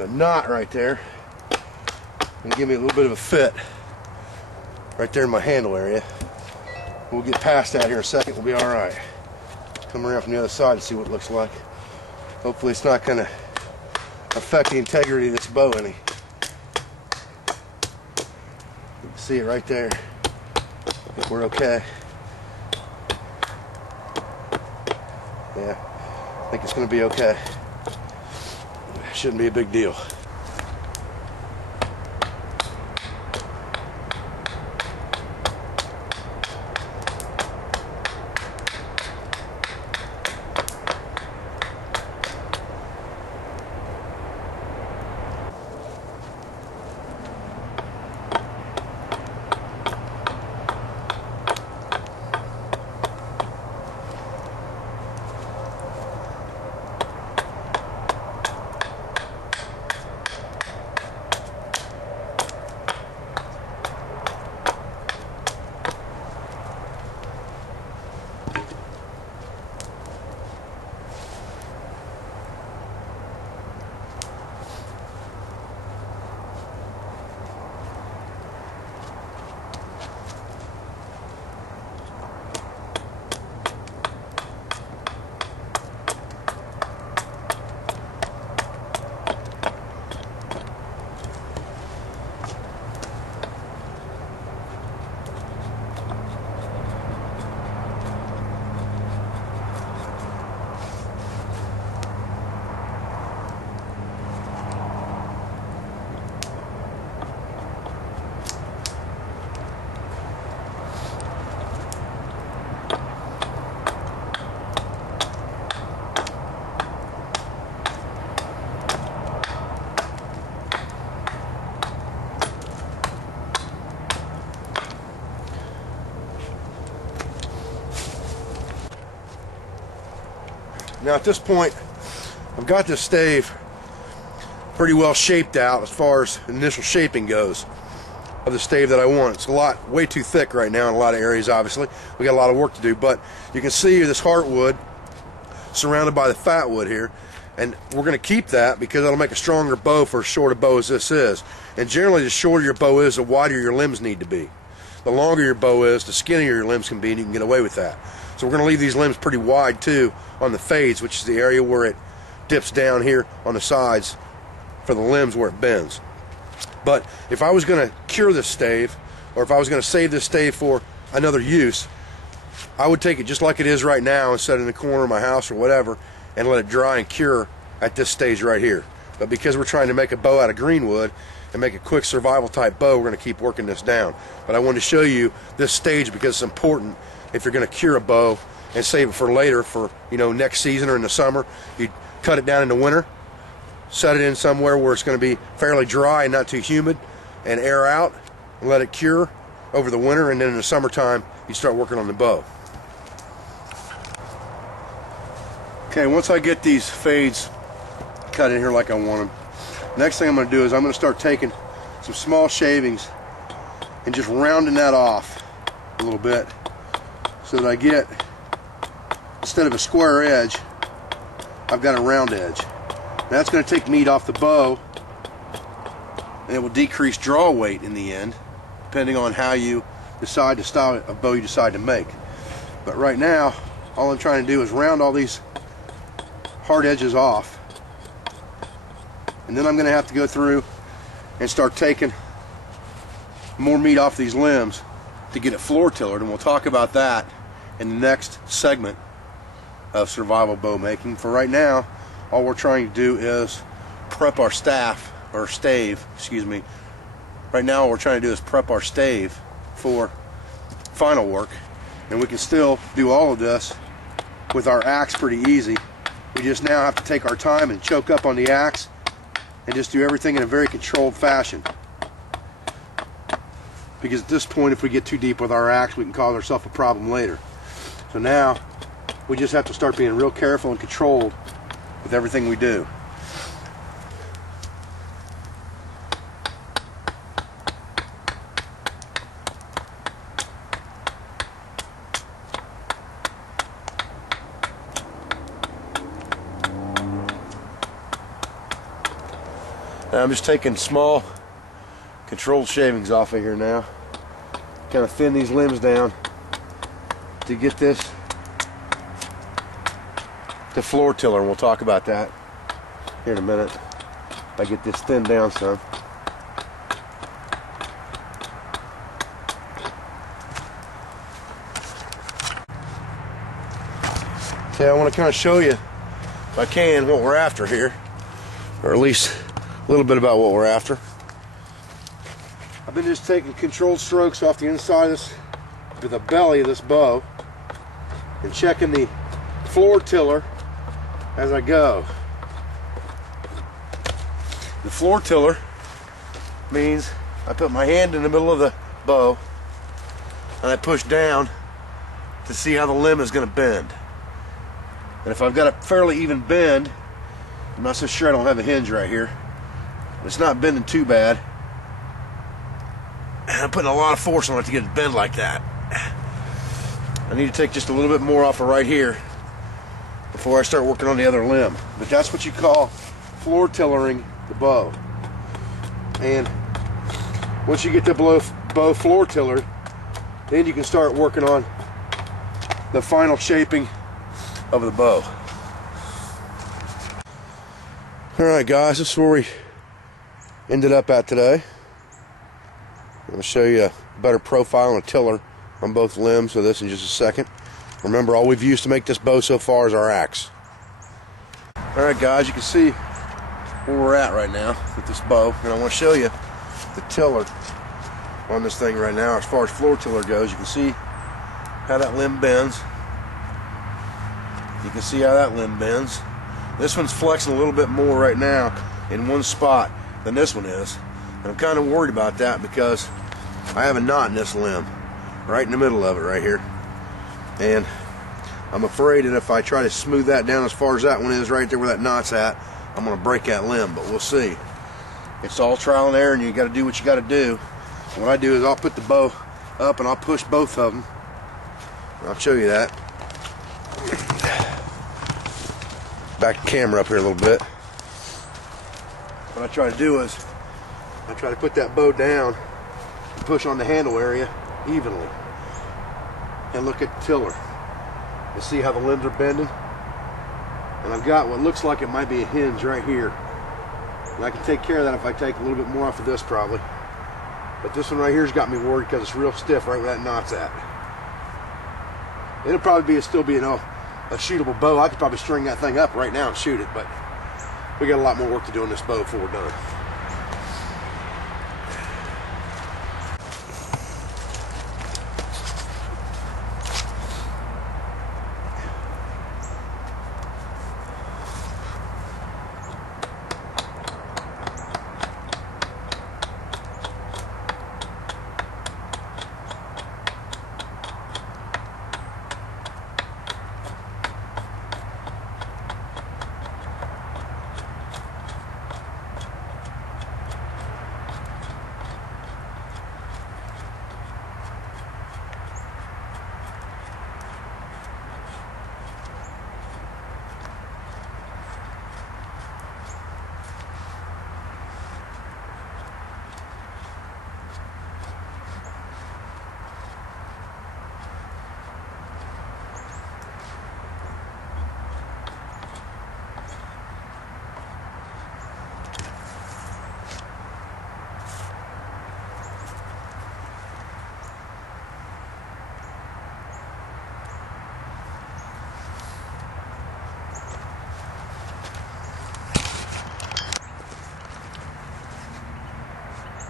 a knot right there and give me a little bit of a fit right there in my handle area. We'll get past that here in a second. We'll be all right. Come around from the other side and see what it looks like. Hopefully it's not going to affect the integrity of this bow any. You can see it right there. I think we're okay. Yeah, I think it's going to be okay. Shouldn't be a big deal. Now at this point, I've got this stave pretty well shaped out as far as initial shaping goes of the stave that I want. It's way too thick right now in a lot of areas, obviously. We got a lot of work to do, but you can see this heartwood surrounded by the fat wood here, and we're going to keep that because that'll make a stronger bow for as short a bow as this is. And generally, the shorter your bow is, the wider your limbs need to be. The longer your bow is, the skinnier your limbs can be, and you can get away with that. So we're going to leave these limbs pretty wide too on the fades, which is the area where it dips down here on the sides for the limbs where it bends. But if I was going to cure this stave, or if I was going to save this stave for another use, I would take it just like it is right now and set it in the corner of my house or whatever and let it dry and cure at this stage right here. But because we're trying to make a bow out of greenwood and make a quick survival type bow, we're going to keep working this down. But I wanted to show you this stage because it's important if you're going to cure a bow and save it for later, for next season or in the summer. You cut it down in the winter, set it in somewhere where it's going to be fairly dry and not too humid, and air out and let it cure over the winter, and then in the summertime you start working on the bow. Okay, once I get these fades cut in here like I want them, next thing I'm going to do is I'm going to start taking some small shavings and just rounding that off a little bit so that I get, instead of a square edge, I've got a round edge. Now that's going to take meat off the bow, and it will decrease draw weight in the end, depending on how you decide the style of bow you decide to make. But right now, all I'm trying to do is round all these hard edges off, and then I'm going to have to go through and start taking more meat off these limbs to get it floor tillered, and we'll talk about that in the next segment of survival bow making. For right now, all we're trying to do is prep our stave, excuse me. Right now all we're trying to do is prep our stave for final work, and we can still do all of this with our axe pretty easy. We just now have to take our time and choke up on the axe and just do everything in a very controlled fashion. Because at this point, if we get too deep with our axe, we can cause ourselves a problem later. So now, we just have to start being real careful and controlled with everything we do. I'm just taking small controlled shavings off of here now. Kind of thin these limbs down to get this to floor tiller, and we'll talk about that here in a minute. If I get this thinned down some. Okay, I want to kind of show you, if I can, what we're after here, or at least a little bit about what we're after. I've been just taking controlled strokes off the inside of this, to the belly of this bow, and checking the floor tiller as I go. The floor tiller means I put my hand in the middle of the bow and I push down to see how the limb is going to bend. And if I've got a fairly even bend, I'm not so sure I don't have a hinge right here. It's not bending too bad. And I'm putting a lot of force on it to get it bent like that. I need to take just a little bit more off of right here before I start working on the other limb. But that's what you call floor tillering the bow. And once you get the bow floor tillered, then you can start working on the final shaping of the bow. Alright guys, this is where we ended up at today. I'm going to show you a better profile and a tiller on both limbs of this in just a second. Remember, all we've used to make this bow so far is our axe. Alright guys, you can see where we're at right now with this bow, and I want to show you the tiller on this thing right now. As far as floor tiller goes, you can see how that limb bends. You can see how that limb bends. This one's flexing a little bit more right now in one spot than this one is. And I'm kind of worried about that because I have a knot in this limb right in the middle of it right here. And I'm afraid that if I try to smooth that down as far as that one is right there where that knot's at, I'm going to break that limb, but we'll see. It's all trial and error, and you got to do what you got to do. And what I do is I'll put the bow up and I'll push both of them. And I'll show you that. Back the camera up here a little bit. What I try to do is I try to put that bow down and push on the handle area evenly and look at the tiller and see how the limbs are bending. And I've got what looks like it might be a hinge right here, and I can take care of that if I take a little bit more off of this probably. But this one right here's got me worried because it's real stiff right where that knot's at. It'll probably still be a shootable bow. I could probably string that thing up right now and shoot it, but we got a lot more work to do on this bow before we're done.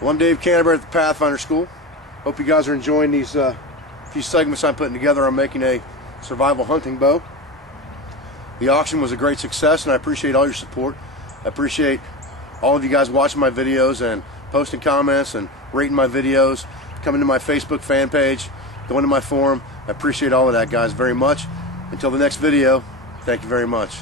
Well, I'm Dave Canterbury at the Pathfinder School. Hope you guys are enjoying these few segments I'm putting together on making a survival hunting bow. The auction was a great success, and I appreciate all your support. I appreciate all of you guys watching my videos and posting comments and rating my videos, coming to my Facebook fan page, going to my forum. I appreciate all of that, guys, very much. Until the next video, thank you very much.